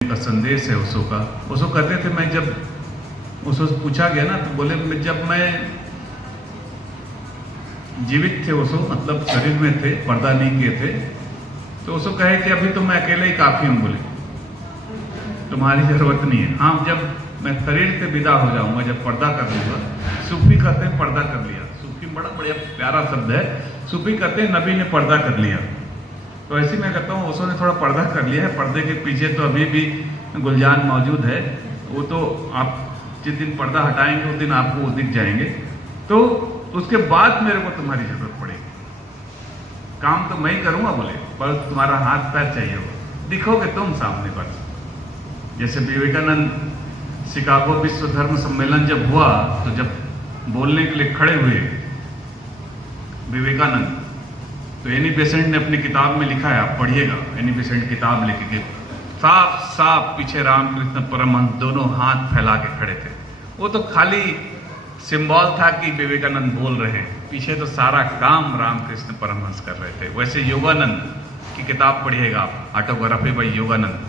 का संदेश है ओशो का। ओशो कहते थे, मैं जब ओशो से पूछा गया ना तो बोले जब मैं जीवित थे ओशो, मतलब शरीर में थे, पर्दा नहीं किए थे, तो ओशो कहे कि अभी तो मैं अकेले ही काफी हूं, बोले तुम्हारी जरूरत नहीं है। हाँ, जब मैं शरीर से विदा हो जाऊंगा, जब पर्दा कर लूंगा, सूफी कहते हैं पर्दा कर लिया। सूफी बड़ा बढ़िया प्यारा शब्द है। सूफी कहते हैं नबी ने पर्दा कर लिया। तो ऐसे मैं कहता हूँ ओशो ने थोड़ा पर्दा कर लिया है। पर्दे के पीछे तो अभी भी गुलजान मौजूद है। वो तो आप जिस दिन पर्दा हटाएंगे उस दिन आपको वो दिख जाएंगे। तो उसके बाद मेरे को तुम्हारी जरूरत पड़ेगी। काम तो मैं ही करूंगा, बोले, पर तुम्हारा हाथ पैर चाहिए होगा, दिखोगे तुम सामने पर। जैसे विवेकानंद शिकागो विश्व धर्म सम्मेलन जब हुआ, तो जब बोलने के लिए खड़े हुए विवेकानंद, तो एनी बेसेंट ने अपनी किताब में लिखा है, आप पढ़िएगा, एनी बेसेंट किताब लिख के साफ साफ पीछे रामकृष्ण परमहंस दोनों हाथ फैला के खड़े थे। वो तो खाली सिंबल था कि विवेकानंद बोल रहे हैं, पीछे तो सारा काम रामकृष्ण परमहंस कर रहे थे। वैसे योगानंद की किताब पढ़िएगा आप, ऑटोग्राफी बाय योगानंद,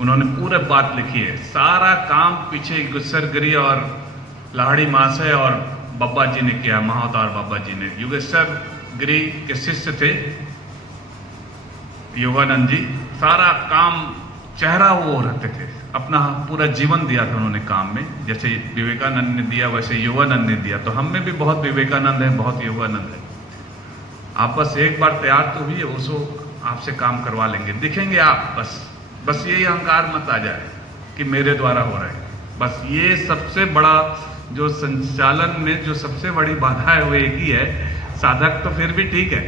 उन्होंने पूरे बात लिखी है। सारा काम पीछे गुस्सर गिरी और लाहड़ी महाशय और बाबा जी ने किया, महाअवतार बाबा जी ने। योगेश्वर गिरी के शिष्य थे योगानंद जी। सारा काम चेहरा वो रहते थे, अपना पूरा जीवन दिया था उन्होंने काम में। जैसे विवेकानंद ने दिया वैसे योगानंद ने दिया। तो हम में भी बहुत विवेकानंद है, बहुत योगानंद है। आप बस एक बार तैयार तो हुई, ओशो आपसे काम करवा लेंगे, दिखेंगे आप। बस यही अहंकार मत आ जाए कि मेरे द्वारा हो रहा है। बस ये सबसे बड़ा जो संचालन में जो सबसे बड़ी बाधा है वो एक ही है। साधक तो फिर भी ठीक है,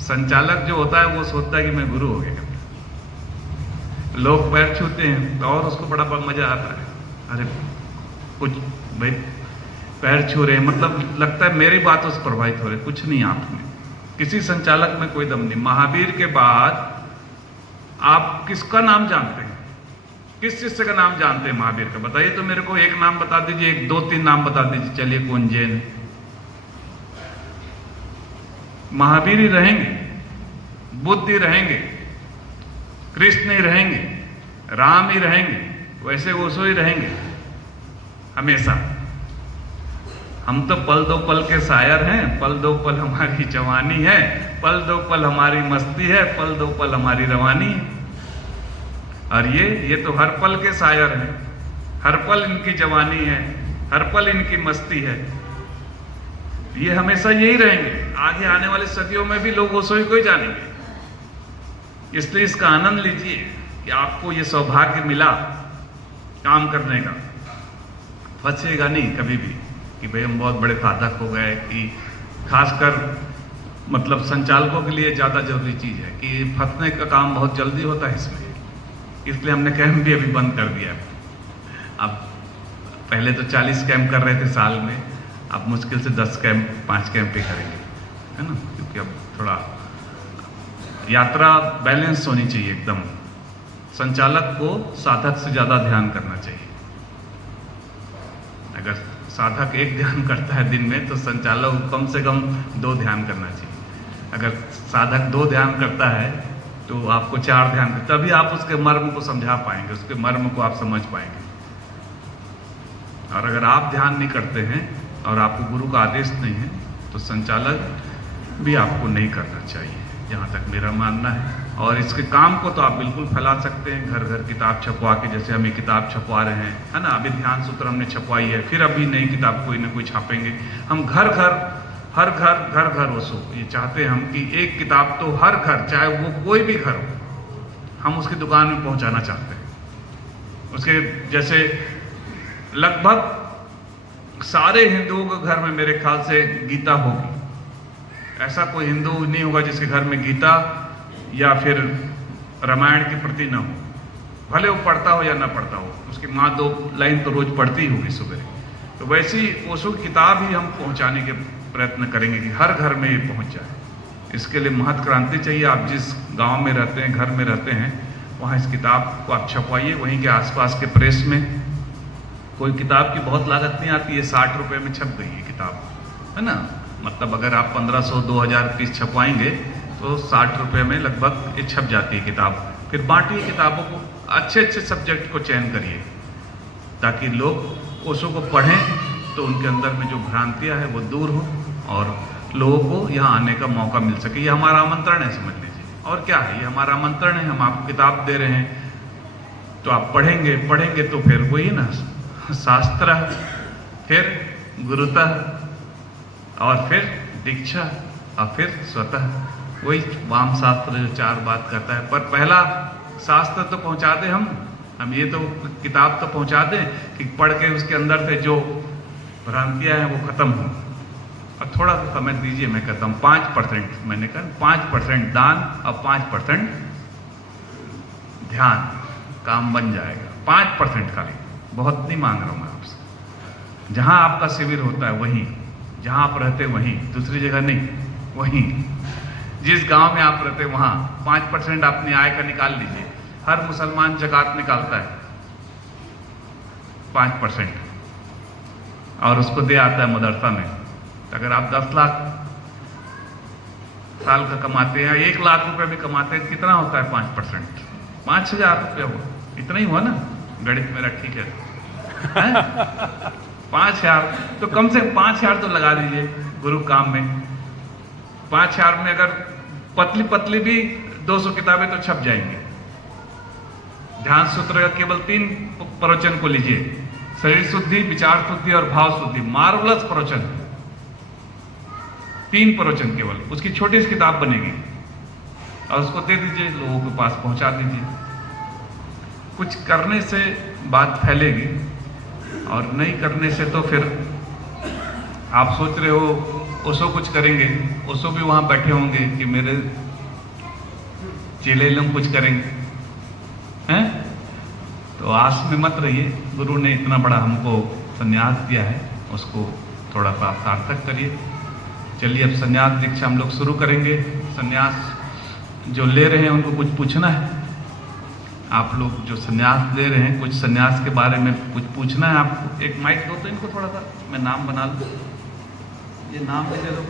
संचालक जो होता है वो सोचता है कि मैं गुरु हो गया। लोग पैर छूते हैं और उसको बड़ा मजा आता है, अरे कुछ भाई पैर छू रहे हैं, मतलब लगता है मेरी बातों से प्रभावित हो रहे। कुछ नहीं, आप में किसी संचालक में कोई दम नहीं। महावीर के बाद आप किसका नाम जानते हैं? किस शिष्य का नाम जानते हैं महावीर का? बताइए तो मेरे को एक नाम बता दीजिए, एक दो तीन नाम बता दीजिए। चलिए, कौन? जैन। महावीर ही रहेंगे, बुद्ध ही रहेंगे, कृष्ण ही रहेंगे, राम ही रहेंगे, वैसे ओशो ही रहेंगे हमेशा। हम तो पल दो पल के शायर हैं, पल दो पल हमारी जवानी है, पल दो पल हमारी मस्ती है, पल दो पल हमारी रवानी है। और ये तो हर पल के शायर हैं, हर पल इनकी जवानी है, हर पल इनकी मस्ती है। ये हमेशा यही रहेंगे। आगे आने वाले सदियों में भी लोग ओशो को ही जानेंगे। इसलिए इसका आनंद लीजिए कि आपको ये सौभाग्य मिला काम करने का। फंसेगा नहीं कभी भी कि भाई हम बहुत बड़े साधक हो गए। कि खासकर मतलब संचालकों के लिए ज़्यादा जरूरी चीज़ है कि फंसने का काम बहुत जल्दी होता है इसमें। इसलिए हमने कैंप भी अभी बंद कर दिया। अब पहले तो 40 कैंप कर रहे थे साल में, अब मुश्किल से 10 कैंप 5 कैंप ही करेंगे, है ना। क्योंकि अब थोड़ा यात्रा बैलेंस होनी चाहिए एकदम। संचालक को साधक से ज़्यादा ध्यान करना चाहिए। अगर साधक एक ध्यान करता है दिन में, तो संचालक को कम से कम 2 ध्यान करना चाहिए। अगर साधक 2 ध्यान करता है तो आपको 4 ध्यान, तभी आप उसके मर्म को समझा पाएंगे, उसके मर्म को आप समझ पाएंगे। और अगर आप ध्यान नहीं करते हैं और आपको गुरु का आदेश नहीं है, तो संचालक भी आपको नहीं करना चाहिए, जहाँ तक मेरा मानना है। और इसके काम को तो आप बिल्कुल फैला सकते हैं, घर घर किताब छपवा के, जैसे हम ये किताब छपवा रहे हैं, है ना। अभी ध्यान सूत्र हमने छपवाई है, फिर अभी नई किताब कोई ना कोई छापेंगे। हम घर घर हर घर ओशो, ये चाहते हैं हम कि एक किताब तो हर घर, चाहे वो कोई भी घर हो, हम उसकी दुकान में पहुंचाना चाहते हैं। उसके जैसे लगभग सारे हिंदुओं के घर में मेरे ख्याल से गीता होगी। ऐसा कोई हिंदू नहीं होगा जिसके घर में गीता या फिर रामायण के प्रति न हो। भले वो पढ़ता हो या ना पढ़ता हो, उसकी माँ 2 लाइन तो रोज पढ़ती ही होगी सुबह। तो वैसी ओशो की किताब ही हम पहुंचाने के प्रयत्न करेंगे कि हर घर में ये पहुंच जाए। इसके लिए महत क्रांति चाहिए। आप जिस गांव में रहते हैं, घर में रहते हैं, वहाँ इस किताब को आप छपवाइए। वहीं के आसपास के प्रेस में कोई किताब की बहुत लागत नहीं आती है, 60 रुपये में छप गई है किताब, है ना। मतलब अगर आप 1500-2000 पीस छपवाएंगे तो 60 रुपये में लगभग ये छप जाती है किताब। फिर बांटिए किताबों को। अच्छे अच्छे सब्जेक्ट को चयन करिए ताकि लोग ओशो को पढ़ें तो उनके अंदर में जो भ्रांतियां हैं वो दूर हो और लोगों को यहाँ आने का मौका मिल सके। ये हमारा आमंत्रण है, समझ लीजिए। और क्या है, ये हमारा आमंत्रण है। हम आपको किताब दे रहे हैं तो आप पढ़ेंगे तो फिर वही ना, शास्त्र, फिर गुरुतः और फिर दीक्षा और फिर स्वतः, वही वाम शास्त्र जो 4 बात कहता है। पर पहला शास्त्र तो पहुंचा दें हम ये तो किताब तो पहुंचा दें कि पढ़ के उसके अंदर से जो भ्रांतियां हैं वो खत्म हो। और थोड़ा सा समय दीजिए, मैं कहता हूँ 5%, मैंने कहा 5% दान और 5% ध्यान, काम बन जाएगा। 5% खाली, बहुत नहीं मांग रहा हूं मैं आपसे। जहां आपका शिविर होता है वहीं, जहां आप रहते वहीं, दूसरी जगह नहीं, वहीं जिस गांव में आप रहते वहां 5% अपनी आय का निकाल लीजिए। हर मुसलमान ज़कात निकालता है 5% और उसको दे आता है मदरसा में। तो अगर आप 10 लाख साल का कमाते हैं, 1 लाख रुपए भी कमाते हैं, कितना होता है 5%? 5,000 रुपये हुआ, इतना ही हुआ ना, गणित मेरा ठीक है 5,000, तो कम से कम 5,000 तो लगा दीजिए गुरु काम में। 5,000 में अगर पतली पतली भी 200 किताबें तो छप जाएंगी। ध्यान सूत्र का केवल 3 प्रवचन को लीजिए, शरीर शुद्धि, विचार शुद्धि और भाव शुद्धि, मार्वलस प्रवचन, 3 प्रवचन केवल, उसकी छोटी सी किताब बनेगी और उसको दे दीजिए, लोगों के पास पहुंचा दीजिए। कुछ करने से बात फैलेगी और नहीं करने से तो फिर आप सोच रहे हो ओशो कुछ करेंगे, ओशो भी वहां बैठे होंगे कि मेरे चेले लोग कुछ करेंगे, हैं? तो आस में मत रहिए। गुरु ने इतना बड़ा हमको संन्यास दिया है, उसको थोड़ा सा सार्थक करिए। चलिए अब संन्यास दीक्षा हम लोग शुरू करेंगे। संन्यास जो ले रहे हैं उनको कुछ पूछना है। आप लोग जो संन्यास ले रहे हैं, कुछ संन्यास के बारे में कुछ पूछना है आपको। एक माइक दो तो इनको, थोड़ा सा मैं नाम बना लूँ, ये नाम भी दे दो।